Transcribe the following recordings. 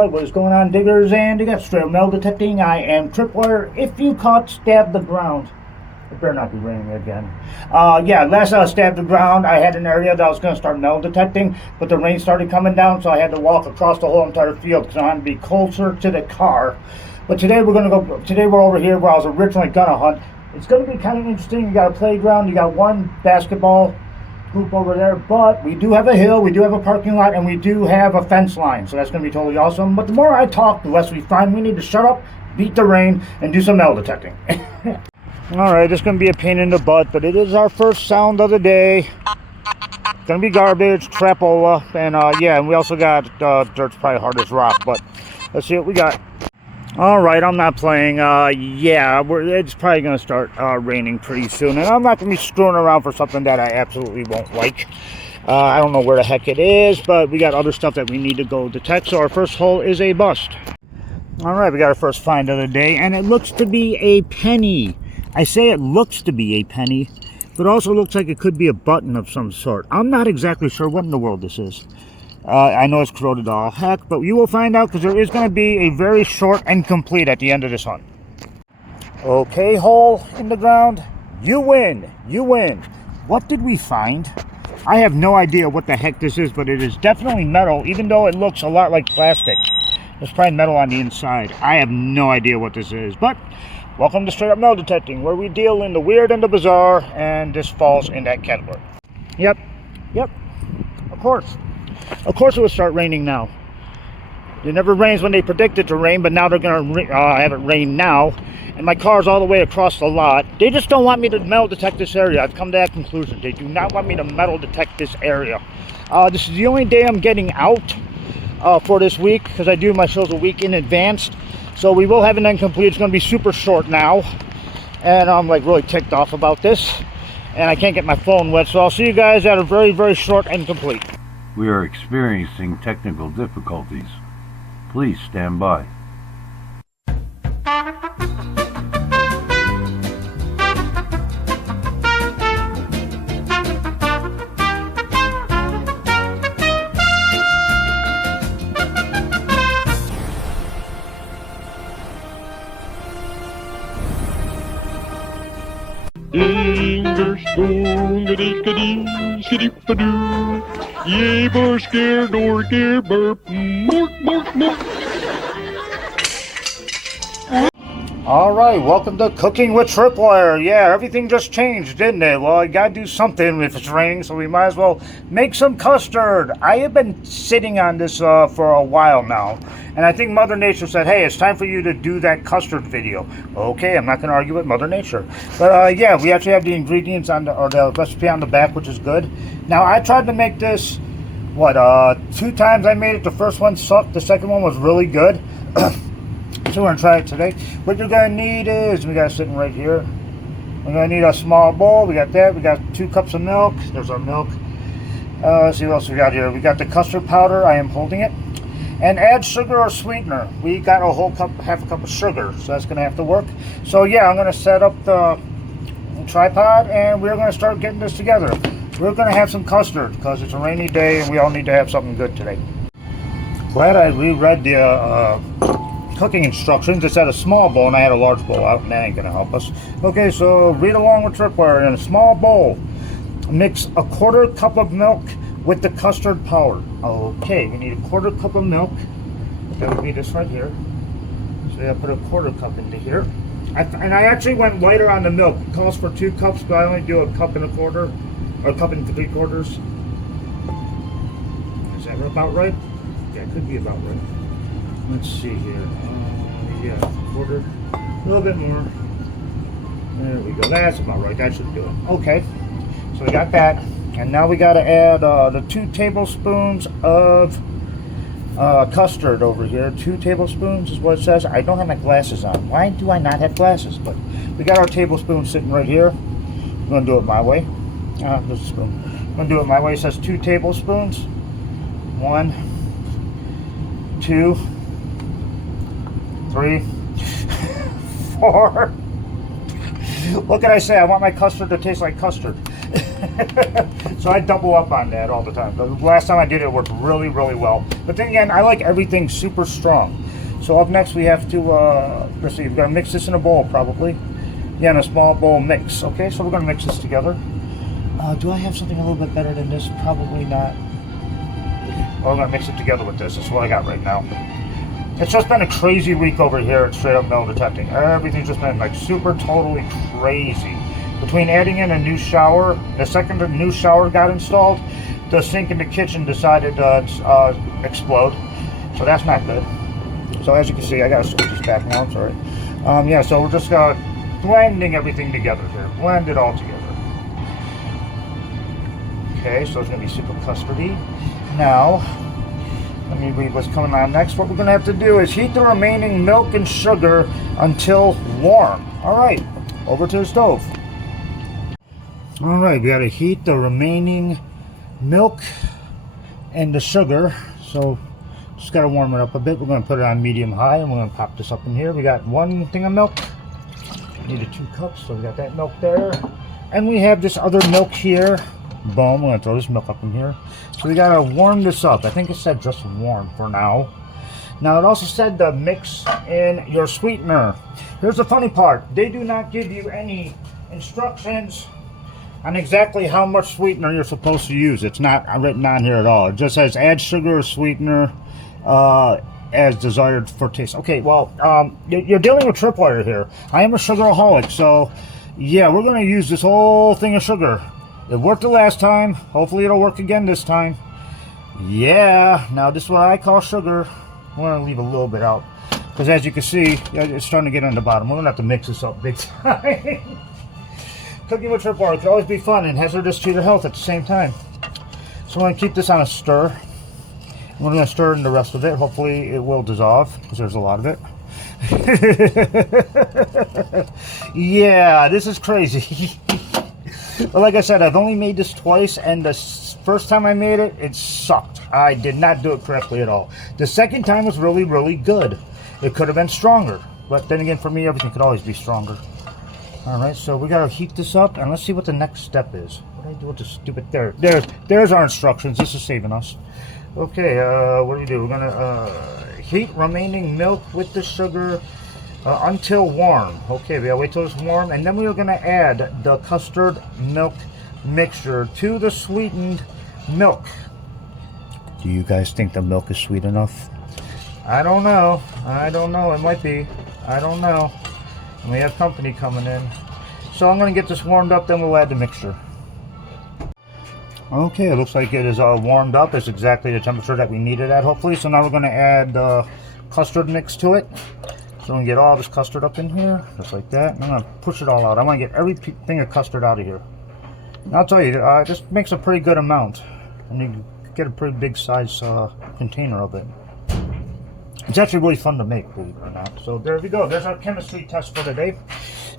Alright, what is going on, diggers and diggers? Straight up metal detecting. I am Tripwire. If you caught Stab the Ground, it better not be raining again. Yeah, last Stab the Ground, I had an area that I was going to start metal detecting, but the rain started coming down, so I had to walk across the whole entire field because I wanted to be closer to the car. But today we're over here where I was originally going to hunt. It's going to be kind of interesting. You got a playground, you got one basketball hoop over there, but we do have a hill, we do have a parking lot, and we do have a fence line, so that's going to be totally awesome. But the more I talk, the less we find. We need to shut up, beat the rain, and do some metal detecting. Alright, this is going to be a pain in the butt, but it is our first sound of the day. It's going to be garbage, crapola, and yeah, and we also got dirt's probably hard as rock, but let's see what we got. Alright, I'm not playing. Yeah, it's probably going to start raining pretty soon, and I'm not going to be screwing around for something that I absolutely won't like. I don't know where the heck it is, but we got other stuff that we need to go detect, so our first hole is a bust. Alright, we got our first find of the day, and it looks to be a penny. I say it looks to be a penny, but it also looks like it could be a button of some sort. I'm not exactly sure what in the world this is. I know it's corroded all heck, but you will find out because there is going to be a very short and complete at the end of this hunt. Okay, hole in the ground. You win. You win. What did we find? I have no idea what the heck this is, but it is definitely metal, even though it looks a lot like plastic. There's probably metal on the inside. I have no idea what this is, but welcome to Straight Up Metal Detecting, where we deal in the weird and the bizarre, and this falls in that category. Yep. Of course it would start raining now. It never rains when they predict it to rain, but now they're going to have it rain now. And my car's all the way across the lot. They just don't want me to metal detect this area. I've come to that conclusion. They do not want me to metal detect this area. This is the only day I'm getting out for this week, because I do my shows a week in advance. So we will have an incomplete. It's going to be super short now. And I'm like really ticked off about this. And I can't get my phone wet. So I'll see you guys at a very, very short incomplete. We are experiencing technical difficulties. Please stand by. Yay, bar scare, door scare, burp, mork. Alright, welcome to Cooking with Tripwire. Yeah, everything just changed, didn't it? Well, I gotta do something if it's raining, so we might as well make some custard. I have been sitting on this for a while now, and I think Mother Nature said, hey, it's time for you to do that custard video. Okay, I'm not going to argue with Mother Nature. But yeah, we actually have the ingredients on the recipe on the back, which is good. Now, I tried to make this, 2 times I made it. The first one sucked, the second one was really good. So we're going to try it today. What you're going to need is, we got it sitting right here. We're going to need a small bowl. We got that. We got 2 cups of milk. There's our milk. Let's see what else we got here. We got the custard powder. I am holding it. And add sugar or sweetener. We got a whole cup, half a cup of sugar. So that's going to have to work. So yeah, I'm going to set up the tripod and we're going to start getting this together. We're going to have some custard because it's a rainy day and we all need to have something good today. Glad I reread the cooking instructions. It's at a small bowl and I had a large bowl out, and that ain't gonna help us. Okay, so read along with Tripwire. In a small bowl, mix a 1/4 cup of milk with the custard powder. Okay, we need a 1/4 cup of milk. That would be this right here. So I put a 1/4 cup into here. And I actually went lighter on the milk. It calls for 2 cups, but I only do a 1 1/4 or a 1 3/4. Is that about right? Yeah, it could be about right. Let's see here. Yeah, 1/4, a little bit more. There we go. That's about right. That should do it. Okay, so we got that, and now we got to add the 2 tablespoons of custard over here. 2 tablespoons is what it says. I don't have my glasses on. Why do I not have glasses? But we got our tablespoon sitting right here. I'm gonna do it my way. This spoon. I'm gonna do it my way. It says 2 tablespoons. 1, 2, 3, 4. What can I say? I want my custard to taste like custard. So I double up on that all the time. The last time I did it, it worked really, really well. But then again, I like everything super strong. So up next we have to, let's see, we're going to mix this in a bowl probably. Yeah, in a small bowl mix. Okay, so we're going to mix this together. Do I have something a little bit better than this? Probably not. Well, I'm going to mix it together with this. That's what I got right now. It's just been a crazy week over here at Straight Up Metal Detecting. Everything's just been like super totally crazy. Between adding in a new shower, the second the new shower got installed, the sink in the kitchen decided to explode. So that's not good. So as you can see, I gotta switch this back now, I'm sorry. Yeah, so we're just blending everything together here. Blend it all together. Okay, so it's gonna be super custardy. Now, let me read what's coming on next. What we're gonna have to do is heat the remaining milk and sugar until warm. All right, over to the stove. All right, we gotta heat the remaining milk and the sugar. So just gotta warm it up a bit. We're gonna put it on medium high and we're gonna pop this up in here. We got 1 thing of milk. Needed 2 cups, so we got that milk there. And we have this other milk here. Boom, we're gonna throw this milk up in here. So we gotta warm this up. I think it said just warm for now. Now it also said to mix in your sweetener. Here's the funny part. They do not give you any instructions on exactly how much sweetener you're supposed to use. It's not written on here at all. It just says add sugar or sweetener as desired for taste. Okay, well, you're dealing with Tripwire here. I am a sugaraholic, so yeah, we're gonna use this whole thing of sugar. It worked the last time. Hopefully it'll work again this time. Yeah, now this is what I call sugar. I'm gonna leave a little bit out because as you can see, it's starting to get on the bottom. We're gonna have to mix this up big time. Cooking with Tripwire can always be fun and hazardous to your health at the same time. So I'm going to keep this on a stir. And we're going to stir in the rest of it. Hopefully it will dissolve because there's a lot of it. Yeah, this is crazy. But like I said, I've only made this twice, and the first time I made it, it sucked. I did not do it correctly at all. The second time was really, really good. It could have been stronger. But then again, for me, everything could always be stronger. Alright, so we gotta heat this up, and let's see what the next step is. What do I do with this stupid... There's our instructions. This is saving us. Okay, what do? We're gonna heat remaining milk with the sugar until warm. Okay, we gotta wait till it's warm, and then we're gonna add the custard milk mixture to the sweetened milk. Do you guys think the milk is sweet enough? I don't know. I don't know. It might be. I don't know. And we have company coming in. So I'm going to get this warmed up, then we'll add the mixture. Okay, it looks like it is warmed up. It's exactly the temperature that we need it at, hopefully. So now we're going to add the custard mix to it. So we can get all this custard up in here, just like that. And I'm going to push it all out. I'm going to get everything of custard out of here. And I'll tell you, this makes a pretty good amount. And you get a pretty big size container of it. It's actually really fun to make, believe it or not. So there we go. There's our chemistry test for today.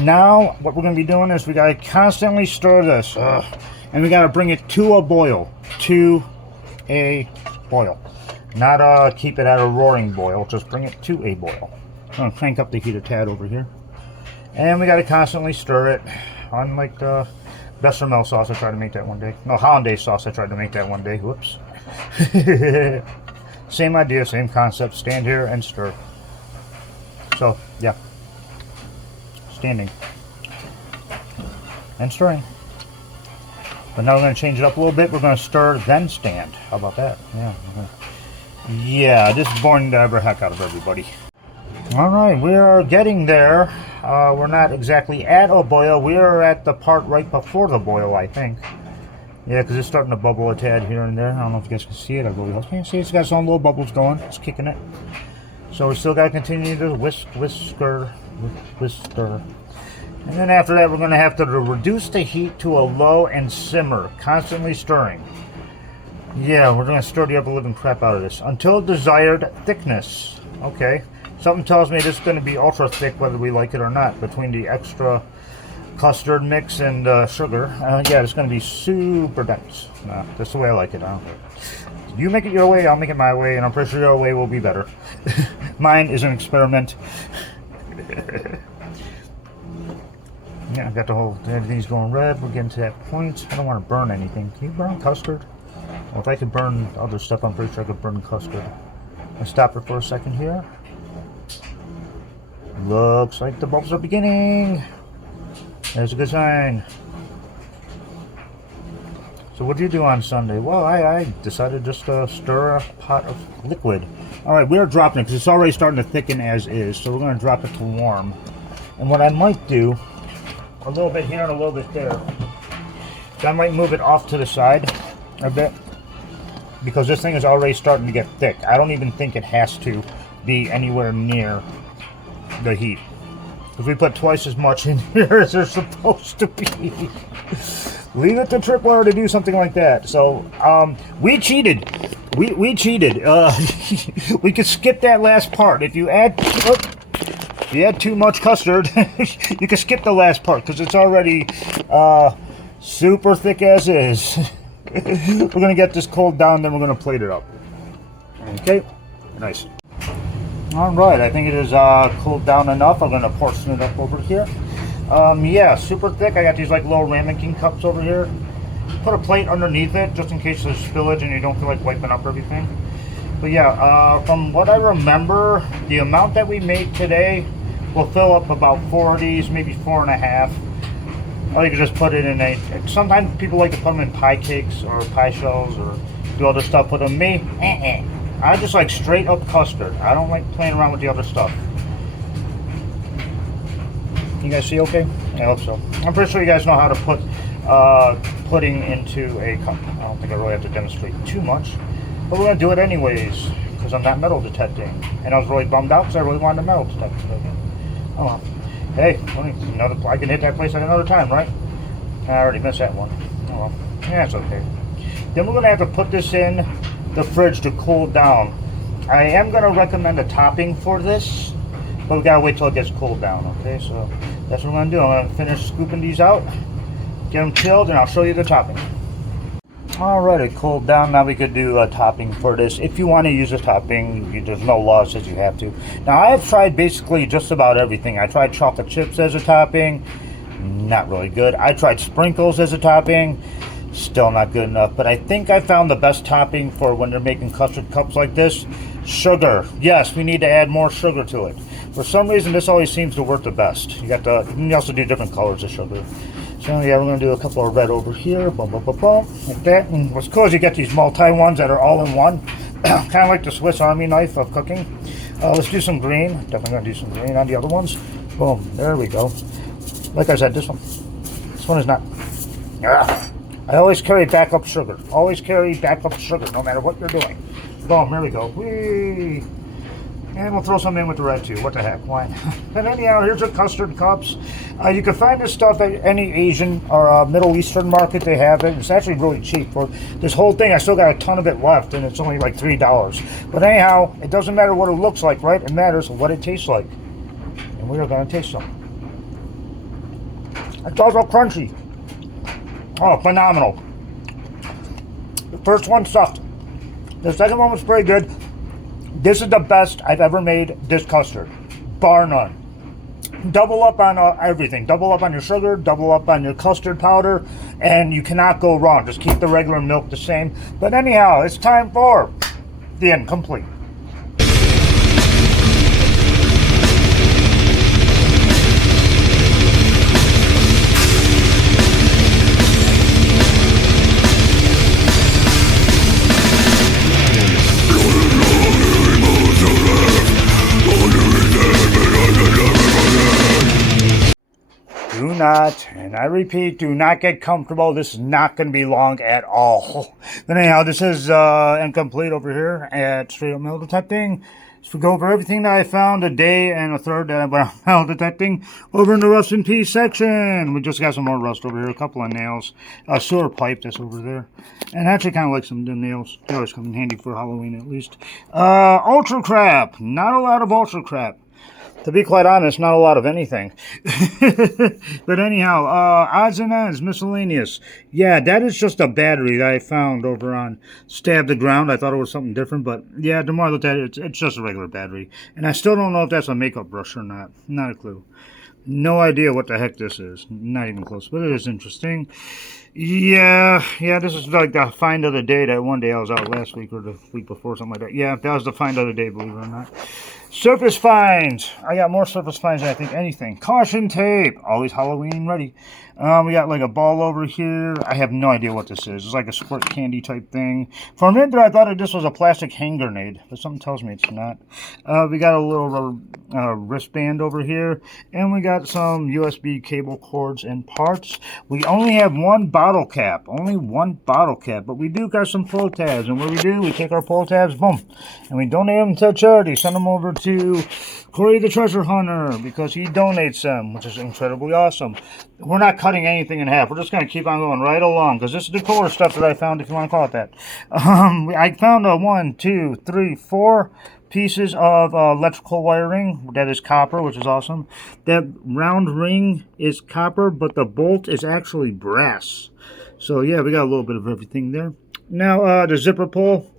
Now, what we're going to be doing is we got to constantly stir this. And we got to bring it to a boil. To a boil. Not keep it at a roaring boil. Just bring it to a boil. I'm going to crank up the heat a tad over here. And we got to constantly stir it. Unlike the bechamel sauce I tried to make that one day. No, hollandaise sauce I tried to make that one day. Whoops. Same idea, same concept. Stand here and stir. So, yeah. Standing. And stirring. But now we're going to change it up a little bit. We're going to stir, then stand. How about that? Yeah. Yeah, this is boring the ever heck out of everybody. Alright, we are getting there. We're not exactly at a boil. We are at the part right before the boil, I think. Yeah, because it's starting to bubble a tad here and there. I don't know if you guys can see it. I really hope you can see it. It's got some little bubbles going. It's kicking it. So we still got to continue to whisker. And then after that, we're going to have to reduce the heat to a low and simmer, constantly stirring. Yeah, we're going to stir the ever living crap out of this until desired thickness. Okay. Something tells me this is going to be ultra thick, whether we like it or not, between the extra custard mix and sugar. Yeah, it's going to be super dense. That's the way I like it. You make it your way, I'll make it my way, and I'm pretty sure your way will be better. Mine is an experiment. Yeah, I got the whole, everything's going red. We're getting to that point. I don't want to burn anything. Can you burn custard? Well, if I could burn other stuff, I'm pretty sure I could burn custard. I'll stop it for a second here. Looks like the bubbles are beginning. There's a good sign. So what did you do on Sunday? Well, I decided just to stir a pot of liquid. Alright, we are dropping it because it's already starting to thicken as is. So we're going to drop it to warm. And what I might do, a little bit here and a little bit there. So I might move it off to the side a bit. Because this thing is already starting to get thick. I don't even think it has to be anywhere near the heat. Because we put twice as much in here as there's supposed to be. Leave it to Tripwire to do something like that. So, we cheated. We cheated. We could skip that last part. If you add too much custard, you can skip the last part because it's already super thick as is. We're gonna get this cooled down, then we're gonna plate it up. Okay, nice. All right, I think it is cooled down enough. I'm gonna portion it up over here. Yeah, super thick. I got these like little Ramen King cups over here. Put a plate underneath it just in case there's spillage and you don't feel like wiping up everything. But yeah, from what I remember, the amount that we made today will fill up about 4 of these, maybe 4.5. Or you can just put it in a, sometimes people like to put them in pie cakes or pie shells or do other stuff with them. Me, I just like straight up custard. I don't like playing around with the other stuff. You guys see okay? I hope so. I'm pretty sure you guys know how to put pudding into a cup. I don't think I really have to demonstrate too much. But we're going to do it anyways because I'm not metal detecting. And I was really bummed out because I really wanted to metal detect today. Oh well. Hey, another, I can hit that place at another time, right? I already missed that one. Oh well. Yeah, it's okay. Then we're going to have to put this in the fridge to cool down. I am going to recommend a topping for this, but we got to wait till it gets cooled down, okay? So that's what I'm going to do. I'm going to finish scooping these out, get them chilled, and I'll show you the topping. Alright, it cooled down. Now we could do a topping for this. If you want to use a topping, there's no law that says you have to. Now, I have tried basically just about everything. I tried chocolate chips as a topping. Not really good. I tried sprinkles as a topping. Still not good enough. But I think I found the best topping for when they're making custard cups like this. Sugar. Yes, we need to add more sugar to it. For some reason, this always seems to work the best. You can also do different colors of sugar. So yeah, we're going to do a couple of red over here, boom, boom, boom, boom, like that. And what's cool is you get these multi-ones that are all in one. Kind of like the Swiss Army knife of cooking. Let's do some green. Definitely going to do some green on the other ones. Boom, there we go. Like I said, this one is not. I always carry backup sugar. Always carry backup sugar, no matter what you're doing. Boom, there we go. Whee! And we'll throw some in with the red too. What the heck? Why? And anyhow, here's your custard cups. You can find this stuff at any Asian or Middle Eastern market. They have it. It's actually really cheap. For this whole thing, I still got a ton of it left, and it's only like $3. But anyhow, it doesn't matter what it looks like, right? It matters what it tastes like. And we are going to taste some. It's also crunchy. Oh, phenomenal. The first one sucked. The second one was pretty good. This is the best I've ever made this custard, bar none. Double up on everything. Double up on your sugar, double up on your custard powder, and you cannot go wrong. Just keep the regular milk the same. But anyhow, it's time for the end complete. Do not, and I repeat, do not get comfortable. This is not going to be long at all. But anyhow, this is incomplete over here at Straight Up Metal Detecting. So we go over everything that I found a day and a third that I went out metal detecting over in the rust and piece section. We just got some more rust over here, a couple of nails, a sewer pipe that's over there. And I actually kind of like some of the nails. They always come in handy for Halloween at least. Ultra crap. Not a lot of ultra crap. To be quite honest, not a lot of anything. But anyhow, odds and ends, miscellaneous. Yeah, that is just a battery that I found over on Stab the Ground. I thought it was something different, but yeah, the more I looked at it, it's just a regular battery. And I still don't know if that's a makeup brush or not. Not a clue. No idea what the heck this is. Not even close, but it is interesting. Yeah, this is like the find of the day. That one day I was out last week or the week before, something like that. Yeah, that was the find of the day, believe it or not. Surface finds. I got more surface finds than I think anything. Caution tape. Always Halloween ready. We got like a ball over here. I have no idea what this is. It's like a squirt candy type thing. For a minute there, I thought this was a plastic hand grenade, but something tells me it's not. We got a little wristband over here, and we got some USB cable cords and parts. We only have one bottle cap. Only one bottle cap, but we do got some pull tabs, and what we do, we take our pull tabs, boom, and we donate them to charity. Send them over to Corey the Treasure Hunter because he donates them, which is incredibly awesome. We're not cutting anything in half. We're just going to keep on going right along because this is the cooler stuff that I found, if you want to call it that. I found 1, 2, 3, 4 pieces of electrical wiring that is copper, which is awesome. That round ring is copper, but the bolt is actually brass. So yeah, we got a little bit of everything there. Now the zipper pull.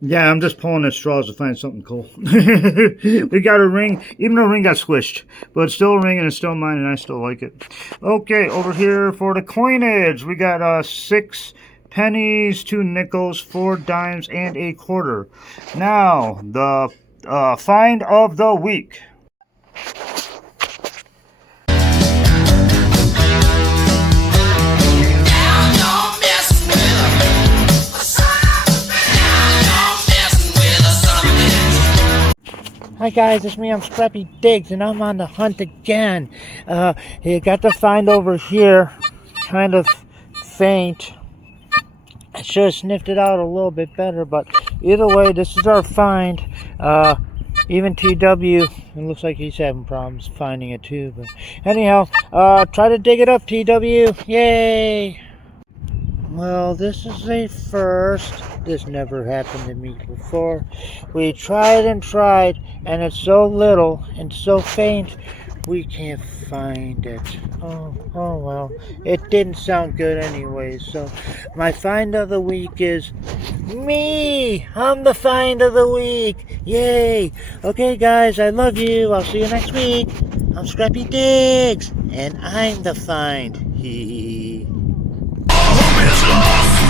Yeah, I'm just pulling at straws to find something cool. We got a ring. Even the ring got squished. But it's still a ring and it's still mine and I still like it. Okay, over here for the coinage. We got 6 pennies, 2 nickels, 4 dimes, and a quarter. Now, the find of the week. Hi guys, it's me, I'm Scrappy Diggs, and I'm on the hunt again. You got the find over here, kind of faint. I should have sniffed it out a little bit better, but either way, this is our find. Even TW, it looks like he's having problems finding it too, but anyhow, try to dig it up, TW, yay! Well, this is a first. This never happened to me before. We tried and tried, and it's so little and so faint, we can't find it. Oh well. It didn't sound good anyway, so my find of the week is me! I'm the find of the week! Yay! Okay, guys, I love you. I'll see you next week. I'm Scrappy Diggs, and I'm the find. Hee hee. Hope is lost.